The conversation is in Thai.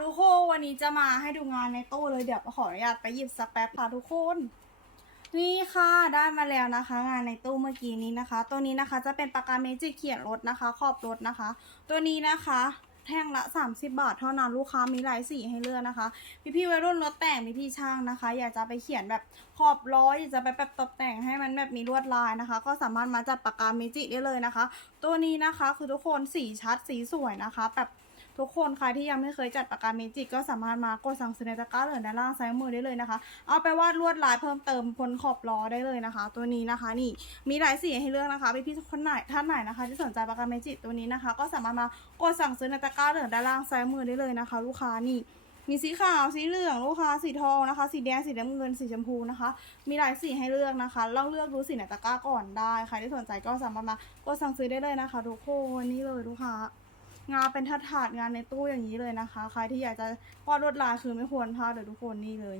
ทุกคนวันนี้จะมาให้ดูงานในตู้เลยเดี๋ยวขออนุญาตไปหยิบสักแป๊บค่ะทุกคน นี่ค่ะได้มาแล้วนะคะ งานในตู้เมื่อกี้นี้นะคะ ตัวนี้นะคะจะเป็นปากกาเมจิกเขียนรถนะคะ ขอบรถนะคะ ตัวนี้นะคะ แท่งละ 30 บาท เท่านั้นลูกค้ามีหลายสีให้เลือกนะคะ พี่พี่ๆวัยรุ่นรถแต่งพี่พี่ช่างนะคะ อยากจะไปเขียนแบบขอบล้ออยากจะไปแบบตกแต่งให้มันแบบมีลวดลายนะคะ ก็สามารถมาจัดปากกาเมจิได้เลยนะคะ ตัวนี้นะคะคือทุกคนสีชัดสีสวยนะคะแบบ ทุกคนใครที่ยังไม่เคยจัดปากกาเมจิกก็สามารถมากดสั่งซื้อในตะกร้าหลือด้านล่างซ้ายมือได้เลยนะคะ เอาไปวาดลวดลายเพิ่มเติมบนขอบล้อได้เลยนะคะ ตัวนี้นะคะนี่มีหลายสีให้เลือกนะคะพี่พี่คนไหนท่านไหนนะคะ ที่สนใจปากกาเมจิกตัวนี้นะคะ ก็สามารถมากดสั่งซื้อในตะกร้าหลือด้านล่างซ้ายมือได้เลยนะคะ ลูกค้านี่มีสีขาวสีเหลืองลูกค้าสีทองนะคะ สีแดงสีน้ำเงินสีชมพูนะคะ มีหลายสีให้เลือกนะคะลองเลือกดูสีในตะกร้าก่อนได้ใครที่สนใจก็สามารถมากดสั่งซื้อได้เลยนะคะทุกคนนี่เลยลูกค้า งานเป็นถาดๆงานในตู้อย่างนี้เลยนะคะ ใครที่อยากจะวาดลวดลายคือไม่ควรพลาดเลยทุกคนนี่เลย